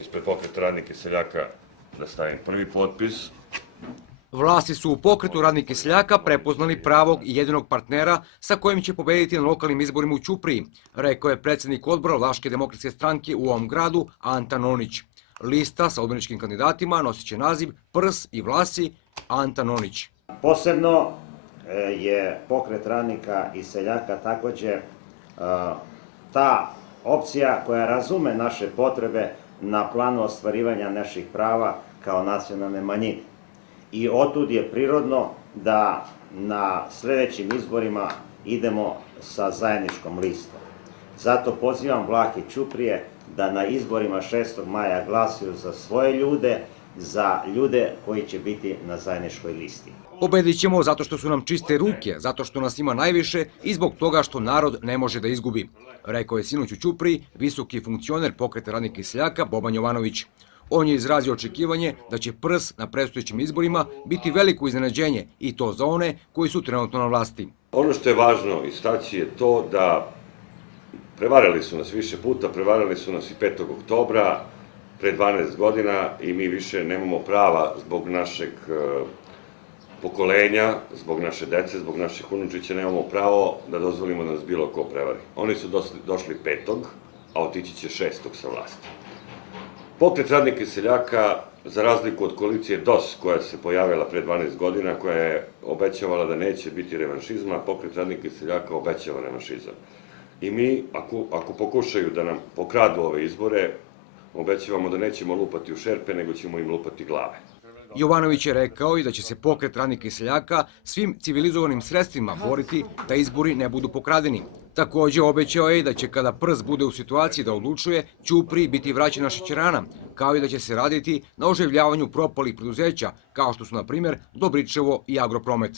Ispred Pokreta radnika i seljaka da stavim prvi potpis. Vlasti su u Pokretu radnika i seljaka prepoznali pravog i jedinog partnera sa kojim će pobediti na lokalnim izborima u Ćupriji, rekao je predsjednik odbora Vlaške demokratske stranke u ovom gradu Anta Nonić. Lista sa odborničkim kandidatima nosit će naziv Prs i Vlasi Anta Nonić. Posebno je Pokret radnika i seljaka takođe ta opcija koja razume naše potrebe na planu ostvarivanja naših prava kao nacionalne manjine. I otud je prirodno da na sledećim izborima idemo sa zajedničkom listom. Zato pozivam Vlahe Ćuprije da na izborima 6. maja glasaju za svoje ljude, za ljude koji će biti na zajedničkoj listi. Pobedit ćemo zato što su nam čiste ruke, zato što nas ima najviše i zbog toga što narod ne može da izgubi, rekao je sinoć u Ćupriji visoki funkcioner Pokreta radnika i seljaka Boban Jovanović. On je izrazio očekivanje da će Prs na predstojećim izborima biti veliko iznenađenje i to za one koji su trenutno na vlasti. Ono što je važno istaći je to da prevarili su nas više puta, prevarili su nas i 5. oktobra pre 12 godina i mi više nemamo prava zbog našeg pokolenja, zbog naše dece, zbog naših unučića, nemamo pravo da dozvolimo da nas bilo ko prevari. Oni su došli 5. a otići će 6. sa vlasti. Pokret radnika i seljaka, za razliku od koalicije DOS koja se pojavila pre 12 godina, koja je obećavala da neće biti revanšizma, Pokret radnika i seljaka obećava revanšizam. I mi, ako pokušaju da nam pokradu ove izbore, obećavamo da nećemo lupati u šerpe, nego ćemo im lupati glave. Jovanović je rekao i da će se Pokret radnika i seljaka svim civilizovanim sredstvima boriti da izbori ne budu pokradeni. Takođe obećao je da će kada Prs bude u situaciji da odlučuje, Ćupriji biti vraćena šećerana, kao i da će se raditi na oživljavanju propalih preduzeća, kao što su na primjer Dobričevo i Agropromet.